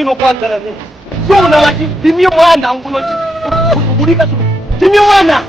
ino kwanza na mimi. Sio unawati timio mwana ngulo kulika tu. Timio mwana.